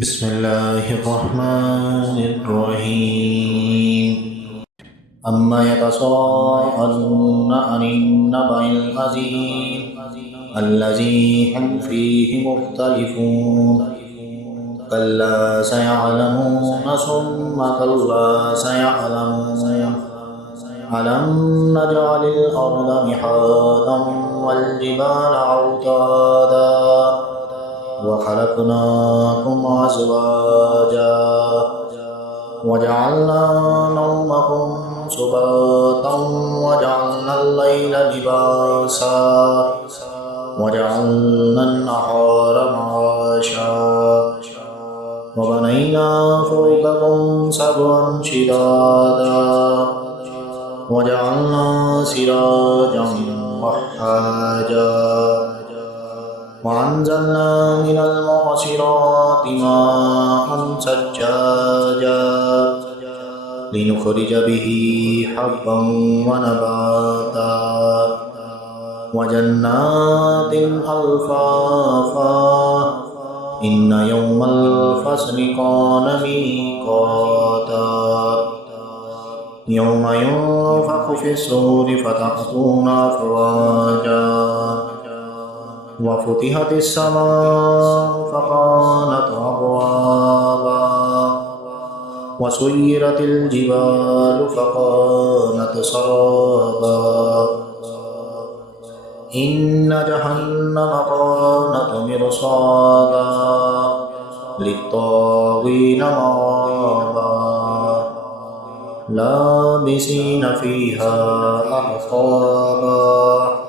بسم الله الرحمن الرحيم أما يتساءلون عن النبأ العظيم الذي هم فيه مختلفون كلا سيعلمون ثم كلا سيعلمون ألم نجعل الأرض مهادا والجبال أوتادا وخلقناكم أزواجا وجعلنا نومكم سباتا وجعلنا الليل لباسا وجعلنا النهار معاشا وبنينا فوقكم سبعا شدادا وجعلنا سراجا وهاجا وأنزلنا من المعصرات ماء ثجاجا لنخرج به حبا ونباتا وجنات ألفافا إن يوم الفصل كان ميقاتا يوم ينفخ في الصور فتأتون أفواجا وفتحت السماء فكانت أبوابا وسيرت الجبال فكانت سرابا إن جهنم كانت مرصادا للطاغين مآبا لابسين فيها أحقابا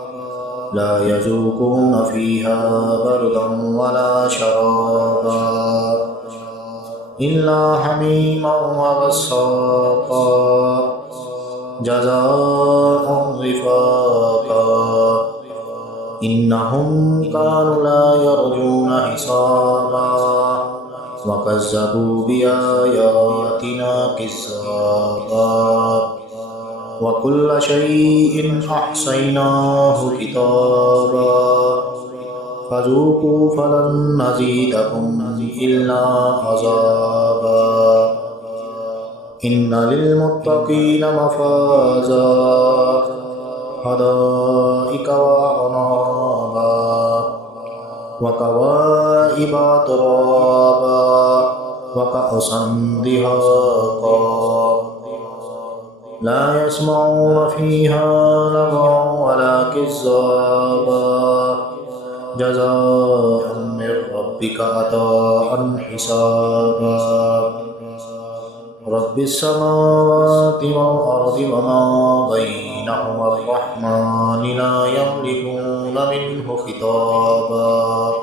لا يذوقون فيها بردا ولا شرابا إلا حميما وغساقا جزاء وفاقا إنهم كانوا لا يرجون حسابا وكذبوا بآياتنا كذابا وكل شيء أحصيناه كتابا فذوقوا فلن نزيدكم إلا عذابا إن للمتقين مفازا حدائق وأعنابا وكواعب أترابا وكأسا دهاقا لا يسمعون فيها لغوا ولا كذابا جزاء من ربك عطاء حسابا رب السماوات والأرض وما بينهما الرحمن لا يملكون منه خطابا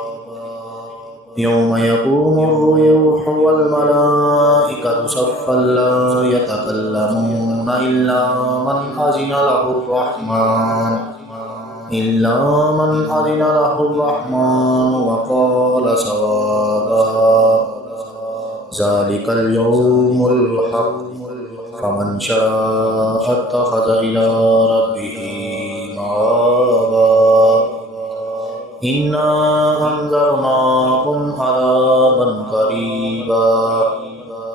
يوم يقوم الروح والملائكة صفا لا يتكلمون إلا من أذن له الرحمن وقال صوابا ذلك اليوم الحق فمن شاء اتخذ إلى ربه مآبا إنا أنذرناكم عذابا قريبا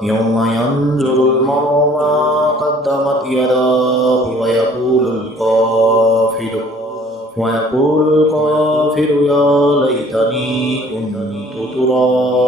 يوم ينظر المرء ما قدمت يداه ويقول الكافر يا ليتني كنت ترابا